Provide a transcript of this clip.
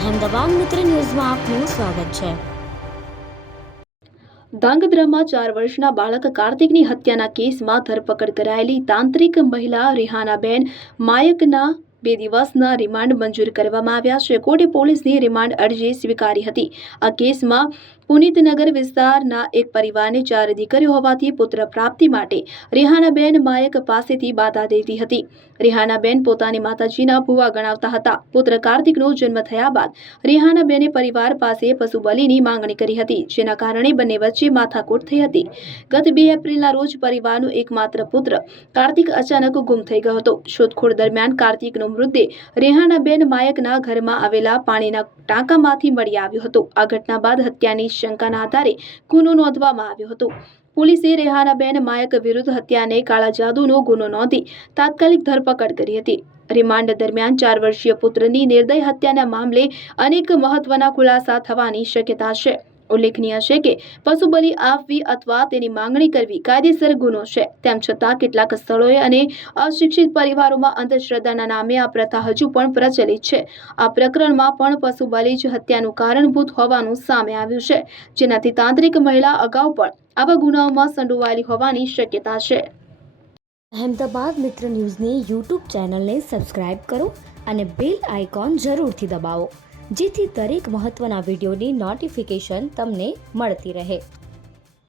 અહેમદાબાદ મિત્ર ન્યૂઝમાં આપનું સ્વાગત છે। ધાંગધ્રામાં 4 વર્ષના બાળક કાર્તિકની હત્યાના કેસમાં ધરપકડ કરાયેલી તાંત્રિક મહિલા રેહાનાબેન માયકના 2 દિવસના રિમાન્ડ મંજૂર કરવામાં આવ્યા છે। કોર્ટે પોલીસની રિમાન્ડ અરજી સ્વીકારી હતી। આ કેસમાં પુનિતનગર વિસ્તારના એક પરિવારને 4 દીકરીઓ હોવાથી પુત્ર પ્રાપ્તિ માટે રેહાનાબેન માયક પાસેથી બાધા લીધી હતી। રેહાનાબેન પોતાની માતાજીના ભુવા ગણાવતા હતા। પુત્ર કાર્તિકનો જન્મ થયા બાદ રેહાનાબેને પરિવાર પાસે પશુ બલિની માંગણી કરી હતી, જેના કારણે બંને વચ્ચે માથાકૂટ થઈ હતી। ગત 2 એપ્રિલના રોજ પરિવારનો એકમાત્ર પુત્ર કાર્તિક અચાનક ગુમ થઈ ગયો હતો। શોધખોળ દરમિયાન કાર્તિકનો મૃતદેહ રેહાનાબેન માયકના ઘરમાં આવેલા પાણીના ટાંકામાંથી મળી આવ્યો હતો। આ ઘટના બાદ હત્યાની શંકાના આધારે ગુનો નોંધવામાં આવ્યો હતો। પોલીસે રેહાનાબેન માયક વિરુદ્ધ હત્યાને કાળા જાદુનો ગુનો નોંધી તાત્કાલિક ધરપકડ કરી હતી। રિમાન્ડ દરમિયાન 4 વર્ષીય પુત્રની નિર્દય હત્યાના મામલે અનેક મહત્વના ખુલાસા થવાની શક્યતા છે। ઉલ્લેખનીય છે કે પશુ બલિ આપવી અથવા તેની માંગણી કરવી કાયદેસર ગુનો છે। તેમ છતાં કેટલાક સ્થળોએ અને અશિક્ષિત પરિવારોમાં અંધશ્રદ્ધાના નામે આ પ્રથા હજુ પણ પ્રચલિત છે। આ પ્રકરણમાં પણ પશુ બલિ જ હત્યાનું કારણભૂત હોવાનું સામે આવ્યું છે, જેનાથી તાંત્રિક મહિલા અગાઉ પણ આવા ગુનાઓમાં સંડોવાયેલી હોવાની શક્યતા છે। અહેમદાબાદ મિત્ર ન્યૂઝની યુટ્યુબ ચેનલને સબસ્ક્રાઇબ કરો અને બેલ આઇકોન જરૂરથી દબાવો, જેથી દરેક મહત્વના વિડીયોની નોટિફિકેશન તમને મળતી રહે।